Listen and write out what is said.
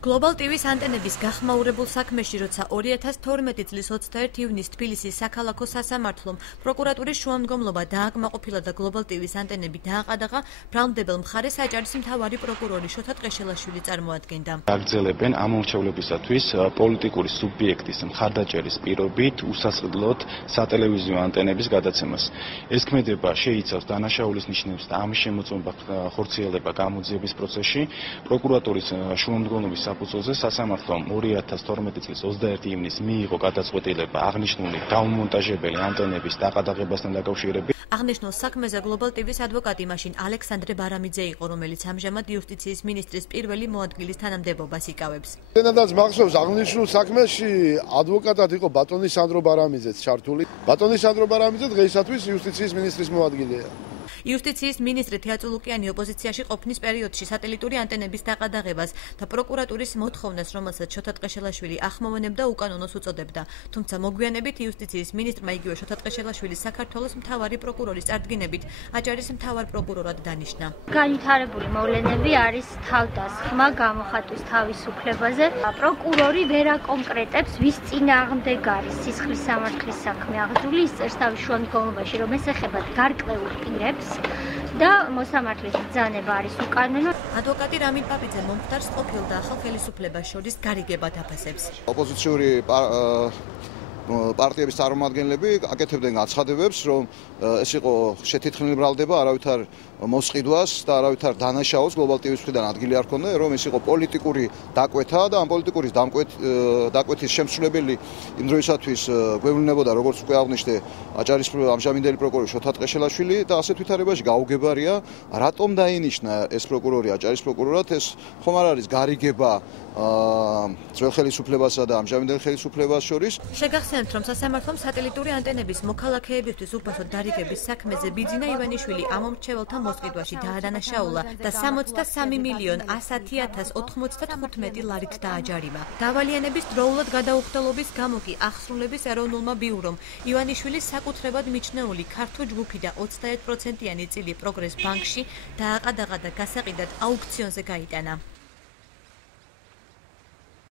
Global TV-ს ანტენების გახმაურებულ საქმეში, როცა 2012 წლის 21 ივნისს თბილისის საქალაქო სასამართლომ პროკურატურის შუამდგომლობა დააკმაყოფილა და Global TV-ს ანტენები დააყადაღა, ბრალმდებელ მხარეს აჭარის მთავარი პროკურორი შოთა ტყეშელაშვილი წარმოადგენდა. Აგრძელებენ ამორჩეულებისათვის პოლიტიკური სუბიექტის მხარდაჭერის პირობით უსასყიდლოდ სატელევიზიო ანტენების გადაცემას. ეს ქმედება შეიცავს დანაშაულის ნიშნებს და ამის შემოწმება ხორციელება გამოძიების პროცესში. პროკურატურის შუამდგომლობის საფუძველზე სასამართლომ 2012 წლის 21 ივნისს მიიღო გადაწყვეტილება აღნიშნული დაუმონტაჟებელი ანტენების დაყადაღებასთან დაკავშირებით. აღნიშნულ საქმეზე Global TV-ს ადვოკატი მაშინ ალექსანდრე ბარამიძე იყო, რომელიც ამჟამად იუსტიციის მინისტრის პირველი მოადგილის თანამდებობას იკავებს. Ენადაც მახსოვს აღნიშნულ საქმეში ადვოკატად იყო ბატონი სანდრო ბარამიძეც ჩართული. ბატონი სანდრო ბარამიძე დღეისათვის იუსტიციის მინისტრის მოადგილეა. იუსტიციის მინისტრი თეატრო ლუკიანი ოპოზიციაში ყოფნის პერიოდში სატელიტური ანტენების დაყადაღებას და პროკურატურის მოთხოვნას, რომელსაც შოთა ტყეშელაშვილი ახმოვანებდა, უკანონოს უწოდებდა. თუმცა მოგვიანებით იუსტიციის მინისტრმა იგივე შოთა ტყეშელაშვილის საქართველოს მთავარი პროკურორის წარდგინებით აჭარის მთავარ პროკურორად დანიშნა. განვითარებული მოვლენები არის თავდასხმა გამოხატვის თავისუფლებაზე. პროკურორი ვერ აკონკრეტებს, ვის წინააღმდეგ არის სისხლის სამართლის საქმე აღძრული, ის წერს თავის შუამდგომლობაში, რომ ეხება გარკვეულ პირებს და მოსამართლის ბრძანება არის უკანონო. ადვოკატი რამინ პაპიძე მომხდარს ყოფილ და ახალ ხელისუფლებას შორის გარიგებად აფასებს. ოპოზიციური პარტიების წარმომადგენლები აკეთებდნენ აცხადებებს, რომ ეს იყო შეთითხმული ბრალდება, არავითარ მოსყიდვას და არავითარ დანაშაულს Global TV-ს მხრიდან ადგილი არ ჰქონდა, რომ ეს იყო პოლიტიკური დაკვეთა და ამ პოლიტიკური დაკვეთის შემსრულებელი იმ დროისათვის გვევლინებოდა, როგორც უკვე აღნიშნე, აჭარის ამჟამინდელი პროკურორი შოთა ტყეშელაშვილი და ასეთ ვითარებაში გაუგებარია, რატომ დაინიშნა ეს პროკურორი აჭარის პროკურორად, ეს ხომ არ არის გარიგება ძველ ხელისუფლებასა და ამჟამინდელ ხელისუფლებას შორის. შეგახსენებთ, რომ სასამართლომ სატელიტური ანტენების მოქალაქეებისთვის უფასო დარიგების საქმეზე ბიძინა ივანიშვილი ამომრჩეველთა მოსყიდვაში დაადანაშაულა და 63,110,095 ლარით დააჯარიმა. დავალიანების დროულად გადაუხდელობის გამო კი ახსრულების ეროვნულმა ბიურომ ივანიშვილის საკუთრებად მიჩნეული ქართო ჯგუფი და 21%-იანი წილი პროგრეს ბანკში დააყადაღა და გასაყიდად აუქციონზე გაიტანა.